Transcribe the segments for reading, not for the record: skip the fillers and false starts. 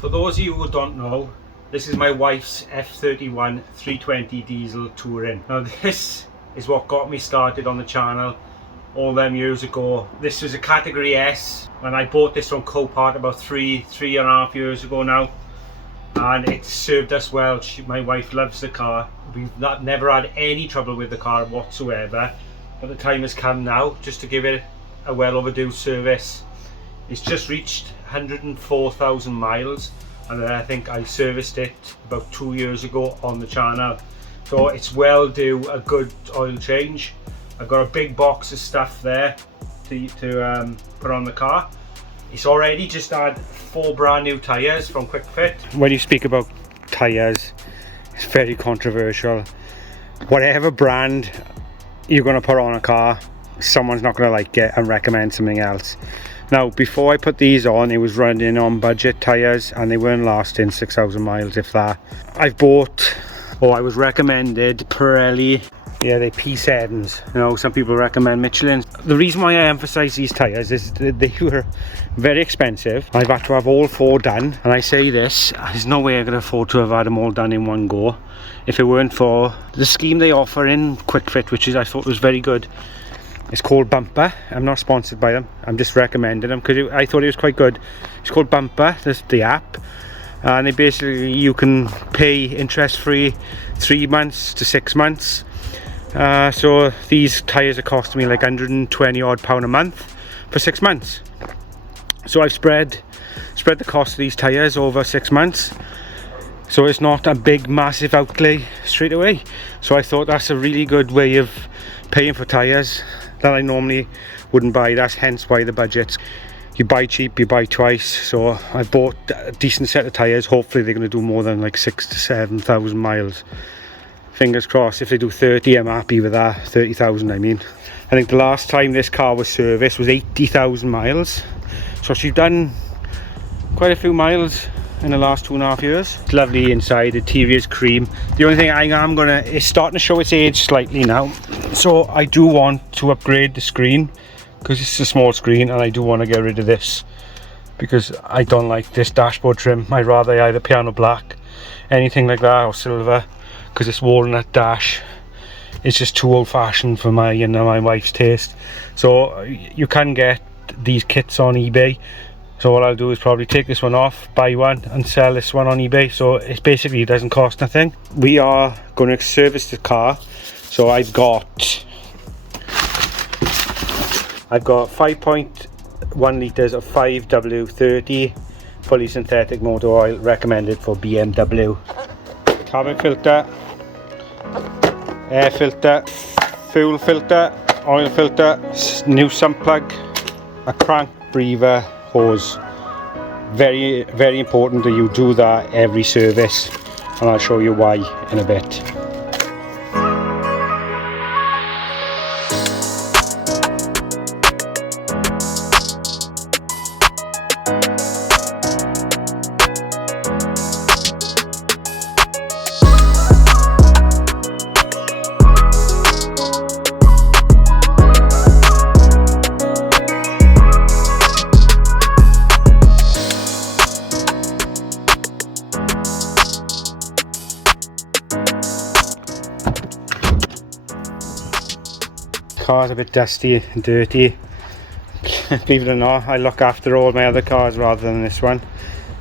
For those of you who don't know, this is my wife's F31 320 diesel touring. Now this is what got me started on the channel all them years ago. This was a category S and I bought this from Copart about three and a half years ago now, and it served us well. My wife loves the car. We've never had any trouble with the car whatsoever, but the time has come now just to give it a well overdue service. It's just reached 104,000 miles and I think I serviced it about 2 years ago on the channel, so it's well due a good oil change. I've got a big box of stuff there to put on the car. It's already just had 4 brand new tyres from Quick Fit. When you speak about tyres, it's very controversial. Whatever brand you're going to put on a car, someone's not going to like it and recommend something else. Now, before I put these on, it was running on budget tyres and they weren't lasting 6,000 miles, if that. I've bought, or I was recommended, Pirelli. Yeah, they're P7s. You know, some people recommend Michelin. The reason why I emphasise these tyres is that they were very expensive. I've had to have all 4 done, and I say this, there's no way I could afford to have had them all done in one go if it weren't for the scheme they offer in Quick Fit, which I thought was very good. It's called Bumper. I'm not sponsored by them, I'm just recommending them because I thought it was quite good. It's called Bumper, that's the app, and they basically, you can pay interest free 3 months to 6 months. So these tyres are costing me like £120 odd a month for 6 months. So I've spread the cost of these tyres over 6 months, so it's not a big massive outlay straight away. So I thought that's a really good way of paying for tyres that I normally wouldn't buy. That's hence why the budgets, you buy cheap, you buy twice. So I bought a decent set of tyres. Hopefully they're going to do more than like 6,000 to 7,000 miles. Fingers crossed. If they do 30, I'm happy with that. 30,000 I mean. I think the last time this car was serviced was 80,000 miles. So she's done quite a few miles in the last 2.5 years. It's lovely inside, the interior's cream. The only thing it's starting to show its age slightly now, so I do want to upgrade the screen because it's a small screen, and I do want to get rid of this because I don't like this dashboard trim. I'd rather either piano black, anything like that, or silver, because this walnut dash is just too old-fashioned for my my wife's taste. So you can get these kits on eBay. So what I'll do is probably take this one off, buy one and sell this one on eBay. So it basically doesn't cost nothing. We are going to service the car. So I've got 5.1 litres of 5W30 fully synthetic motor oil, recommended for BMW. Carbon filter, air filter, fuel filter, oil filter, new sump plug, a crank breather hose. Very, very important that you do that every service, and I'll show you why in a bit. Car's a bit dusty and dirty. Believe it or not, I look after all my other cars rather than this one,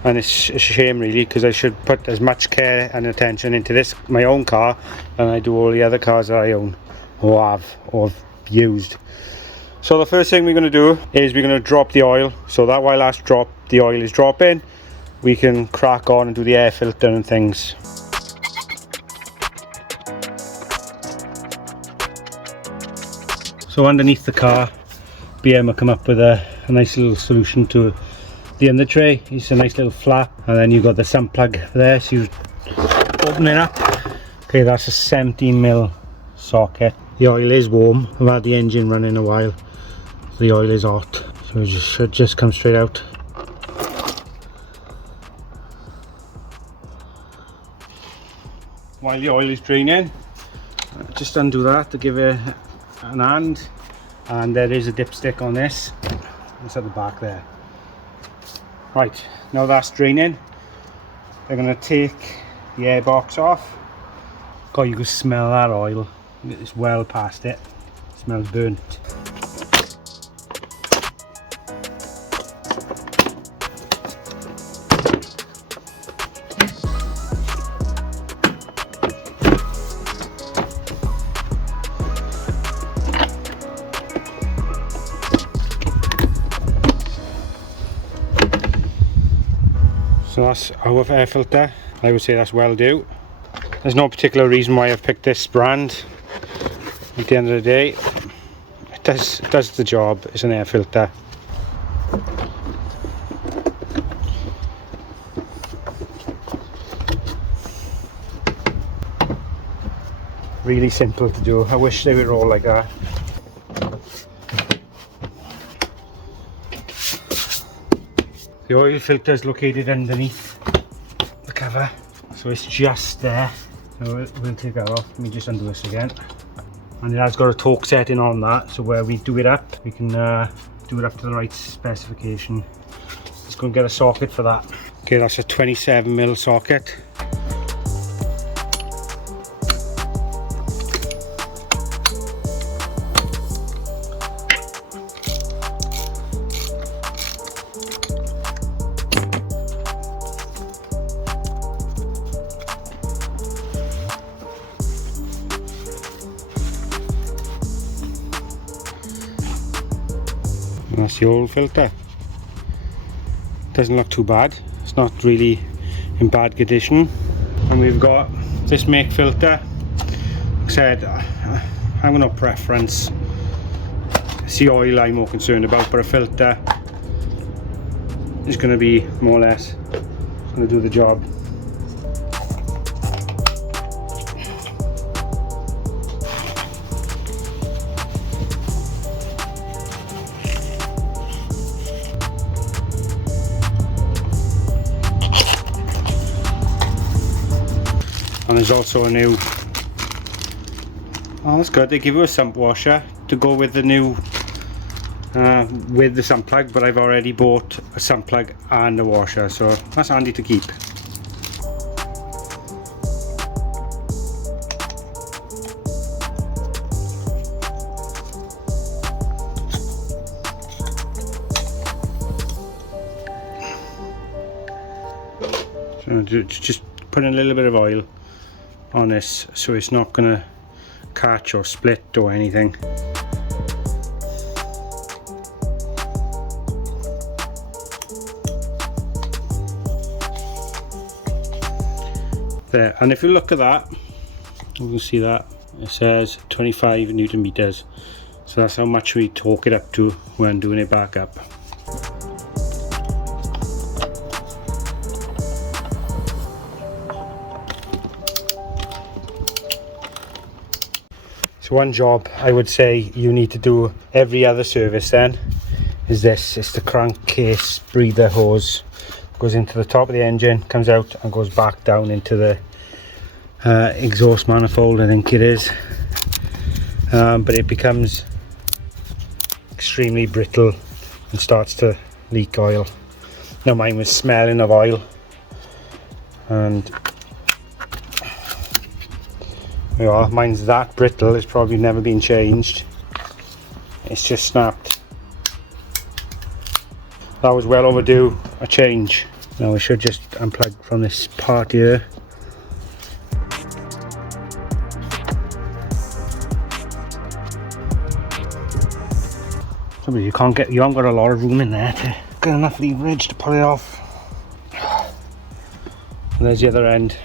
and it's a shame really, because I should put as much care and attention into this, my own car, than I do all the other cars that I own or have used. So the first thing we're going to do is we're going to drop the oil, so that while the oil is dropping, we can crack on and do the air filter and things. So underneath the car, BM will come up with a nice little solution to the under tray. It's a nice little flap, and then you've got the sump plug there, so you open it up. Okay, that's a 17mm socket. The oil is warm. I've had the engine running a while, so the oil is hot, so it should just come straight out. While the oil is draining, just undo that to give it an hand, and there is a dipstick on this. It's at the back there. Right, now that's draining, they're going to take the airbox off. God, you can smell that oil. It's well past it. It smells burnt. So that's our air filter. I would say that's well due. There's no particular reason why I've picked this brand. At the end of the day, it does the job. It's an air filter. Really simple to do. I wish they were all like that. The oil filter is located underneath the cover, so it's just there. So we'll take that off. Let me just undo this again. And it has got a torque setting on that, so where we do it up, we can do it up to the right specification. Let's go and get a socket for that. Okay, that's a 27mm socket. And that's the oil filter. Doesn't look too bad. It's not really in bad condition. And we've got this make filter. Like I said, I'm going to preference. It's the oil I'm more concerned about, but a filter is going to be more or less going to do the job. And there's also a new, oh that's good, they give you a sump washer to go with the new, with the sump plug, but I've already bought a sump plug and a washer, so that's handy to keep. So just put in a little bit of oil on this so it's not gonna catch or split or anything. There, and if you look at that, you can see that it says 25 Newton meters, so that's how much we torque it up to when doing it back up. So one job I would say you need to do every other service then is this. It's the crankcase breather hose. Goes into the top of the engine, comes out and goes back down into the exhaust manifold, I think it is. But it becomes extremely brittle and starts to leak oil. Now mine was smelling of oil, and yeah, mine's that brittle, it's probably never been changed. It's just snapped. That was well overdue a change. Now we should just unplug from this part here. So you haven't got a lot of room in there to get enough leverage to pull it off. And there's the other end,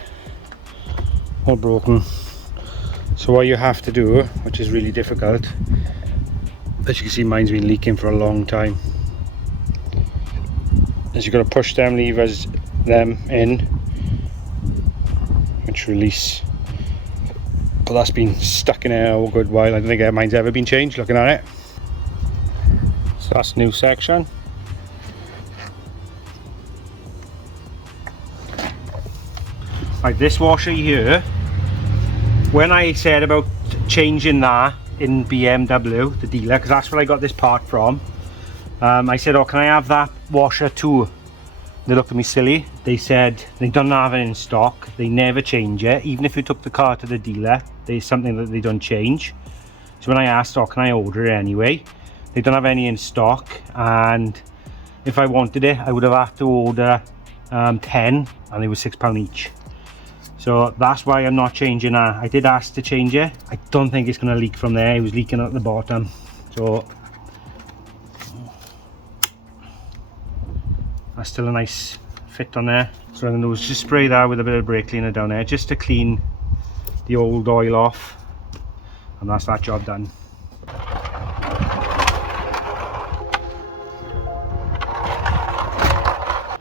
all broken. So what you have to do, which is really difficult, as you can see mine's been leaking for a long time, is you've got to push them levers in, which release. But that's been stuck in there a good while. I don't think mine's ever been changed looking at it. So that's a new section. Right, this washer here, when I said about changing that in BMW, the dealer, because that's where I got this part from, I said, oh, can I have that washer too? They looked at me silly. They said they don't have it in stock. They never change it. Even if you took the car to the dealer, there's something that they don't change. So when I asked, oh, can I order it anyway? They don't have any in stock, and if I wanted it, I would have had to order 10, and they were £6 each. So that's why I'm not changing that. I did ask to change it. I don't think it's going to leak from there. It was leaking at the bottom. So that's still a nice fit on there. So what I'm going to do is just spray that with a bit of brake cleaner down there, just to clean the old oil off, and that's that job done.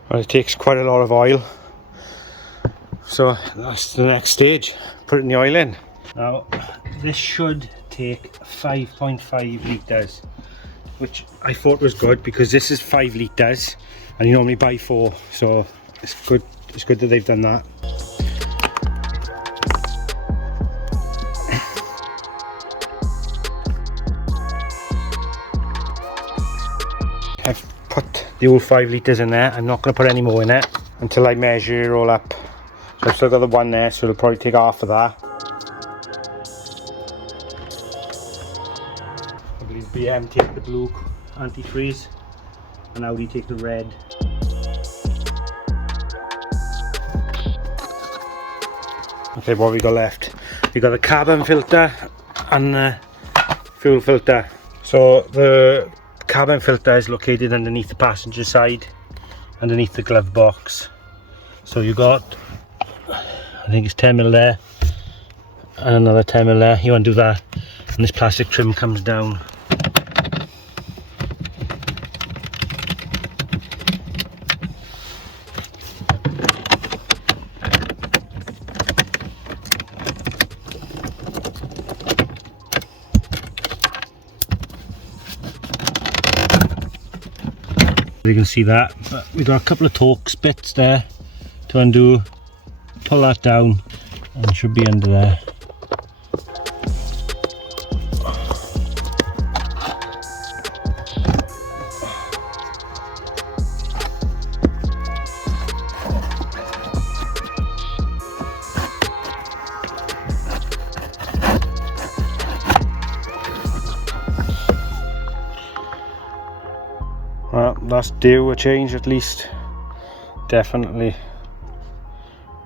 Well, it takes quite a lot of oil, so that's the next stage, putting the oil in. Now this should take 5.5 litres, which I thought was good because this is 5 litres and you normally buy 4, so it's good that they've done that. I've put the old 5 litres in there. I'm not going to put any more in it until I measure it all up. So I've still got the one there, so it'll probably take half of that. I believe BMW take the blue antifreeze and Audi take the red. Okay, what have we got left? We got the carbon filter and the fuel filter. So the carbon filter is located underneath the passenger side, underneath the glove box. So you got, I think it's 10mm there and another 10mm there. You want to do that, and this plastic trim comes down. You can see that, but we've got a couple of Torx bits there to undo. Pull that down and it should be under there. Well, that's due a change at least, definitely,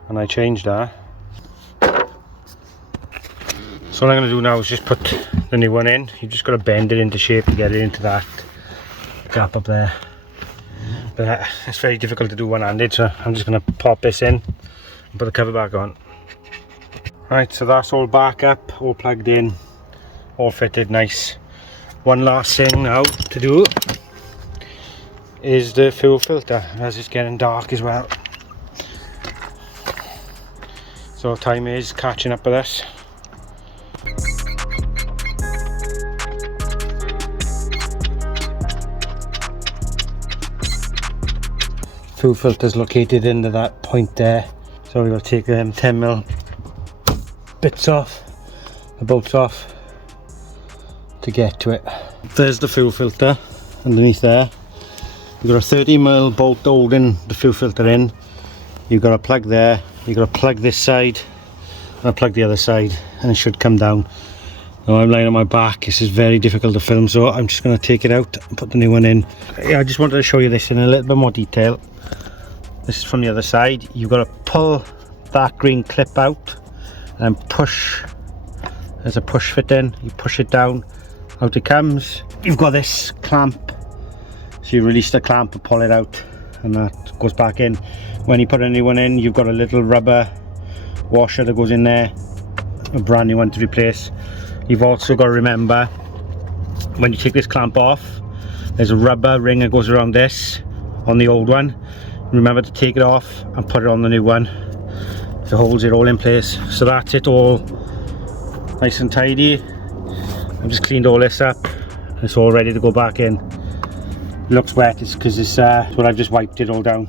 and I changed that. So what I'm going to do now is just put the new one in. You've just got to bend it into shape to get it into that gap up there, but it's very difficult to do one-handed, so I'm just going to pop this in and put the cover back on. Right, so that's all back up, all plugged in, all fitted nice. One last thing now to do is the fuel filter, as it's getting dark as well. So time is catching up with us. Fuel filter is located into that point there, so we've got to take them 10mm bits off, the bolts off, to get to it. There's the fuel filter underneath there. You've got a 30mm bolt holding the fuel filter in. You've got a plug there, you've got to plug this side and I plug the other side, and it should come down. Now I'm lying on my back, this is very difficult to film, so I'm just going to take it out and put the new one in. Yeah, I just wanted to show you this in a little bit more detail. This is from the other side. You've got to pull that green clip out and push. There's a push fit in, you push it down, out it comes. You've got this clamp, so you release the clamp and pull it out, and that goes back in. When you put a new one in, you've got a little rubber washer that goes in there, a brand new one to replace. You've also got to remember, when you take this clamp off, there's a rubber ring that goes around this on the old one. Remember to take it off and put it on the new one. It holds it all in place. So that's it, all nice and tidy. I've just cleaned all this up. It's all ready to go back in. It looks wet, it's because it's what I've just wiped it all down.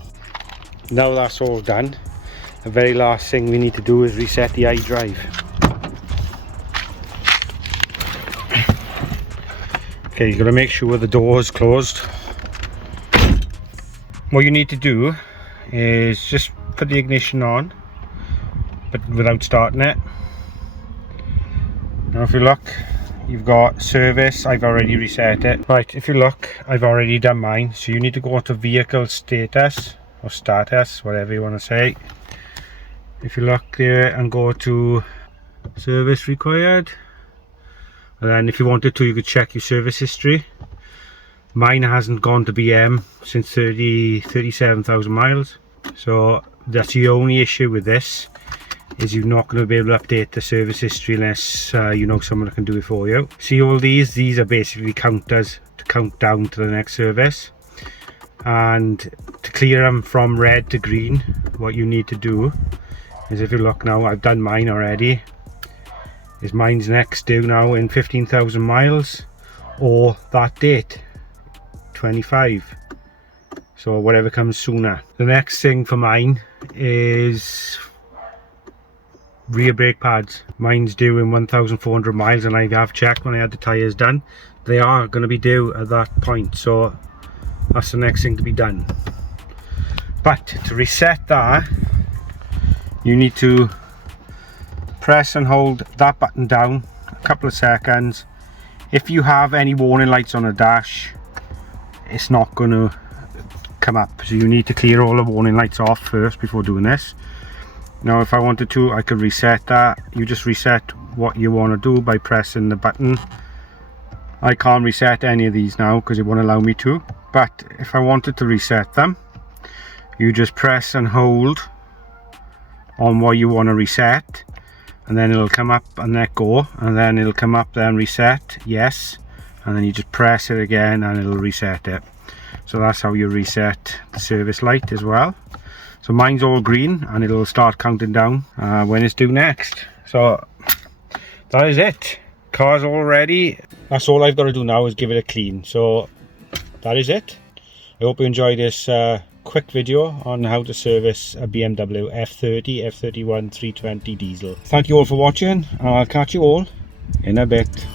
Now that's all done, the very last thing we need to do is reset the iDrive. Okay, you've got to make sure the door is closed. What you need to do is just put the ignition on, but without starting it. Now if you look, you've got service. I've already reset it. Right, if you look, I've already done mine. So you need to go to vehicle status, or status, whatever you want to say. If you look there and go to service required, and then if you wanted to, you could check your service history. Mine hasn't gone to BM since 37,000 miles. So that's the only issue with this, is you're not going to be able to update the service history unless you know someone that can do it for you. See all these are basically counters to count down to the next service. And to clear them from red to green, what you need to do is, if you look now, I've done mine already, is mine's next due now in 15,000 miles or that date, 25. So whatever comes sooner. The next thing for mine is rear brake pads. Mine's due in 1,400 miles, and I have checked when I had the tyres done, they are going to be due at that point, so that's the next thing to be done. But to reset that, you need to press and hold that button down a couple of seconds. If you have any warning lights on the dash, it's not going to come up, so you need to clear all the warning lights off first before doing this. Now if I wanted to, I could reset that. You just reset what you want to do by pressing the button. I can't reset any of these now because it won't allow me to, but if I wanted to reset them, you just press and hold on what you want to reset, and then it'll come up and let go, and then it'll come up then reset, yes, and then you just press it again and it'll reset it. So that's how you reset the service light as well. So mine's all green and it'll start counting down when it's due next. So that is it. Car's all ready. That's all I've got to do now is give it a clean. So that is it. I hope you enjoyed this quick video on how to service a BMW F30, F31 320 diesel. Thank you all for watching, and I'll catch you all in a bit.